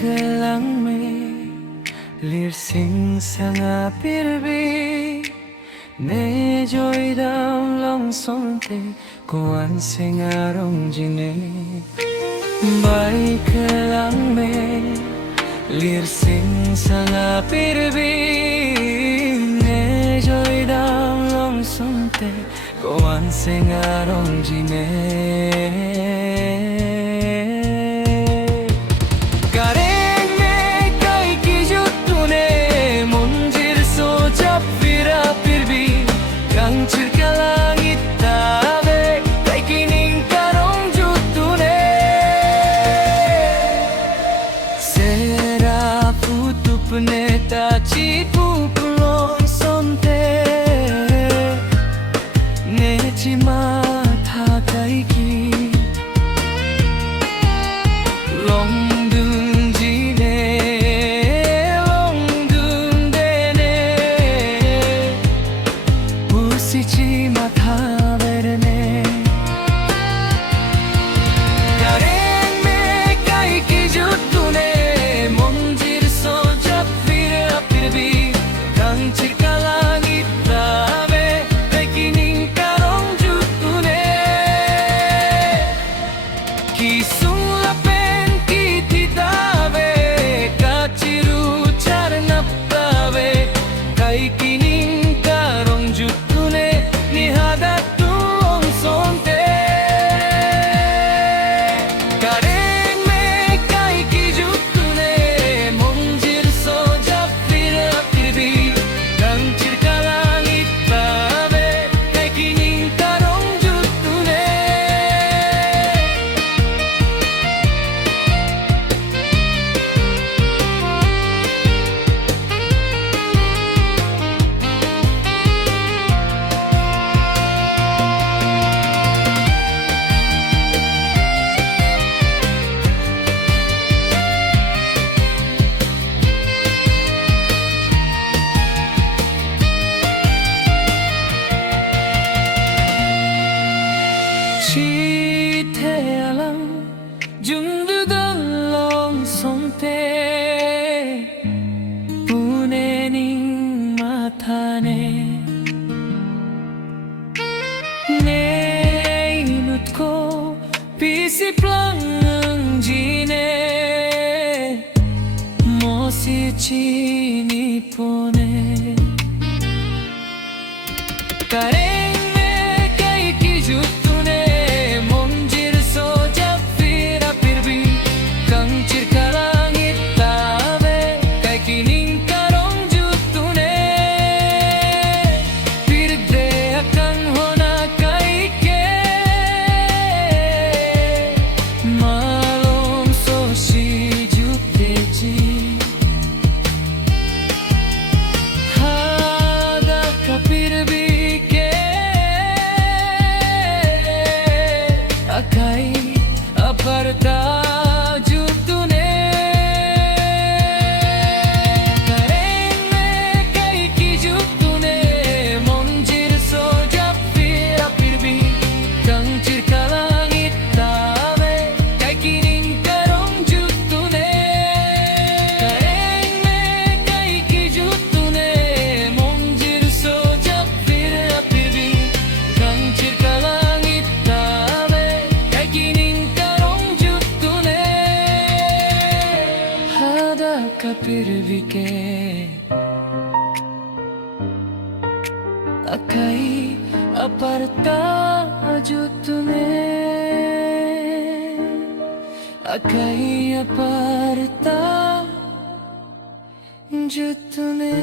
ka lang may lirsing sa nga pirbi ne joy dam long sonte kuan sing arong jine bai ka lang may lirsing sa nga pirbi ne joy dam long sonte kuan sing arong jine Tachi pupulong sonte nechi mata kaiki long dun jine long dun dene usichi mata verene karen me kaiki jutune monjir so Kancir ka langit tabe Kaikining karong jutune Kisung lapen kiti tabe Kaciru charnap tabe Kaikining karong jutune Ni hadat tuong sonte Karen me kaiki jutune Monjir so japir apirbi Kancir ka langit tabe Kaikining karong jutune Chite alam jundu dalong sonte punening matane neinut ko pisip lang ang jine mosi chinipone Karen me kaiki jutune monjir so japir apirbi Kancir ka langit tabe Kaikining karong jutune Pirde akang hona kaike Malong so si juteji Hada kapirbi Akai aparta jutune Karen me kaiki jutune monjir so japir apirbi Kancir ka langit tabe Kaikining karong jutune Karen me kaiki jutune monjir so japir apirbi Kancir ka langit tabe Kaikining karong jutune Hada kapirvike Akai aparta jutune Akai aparta jutune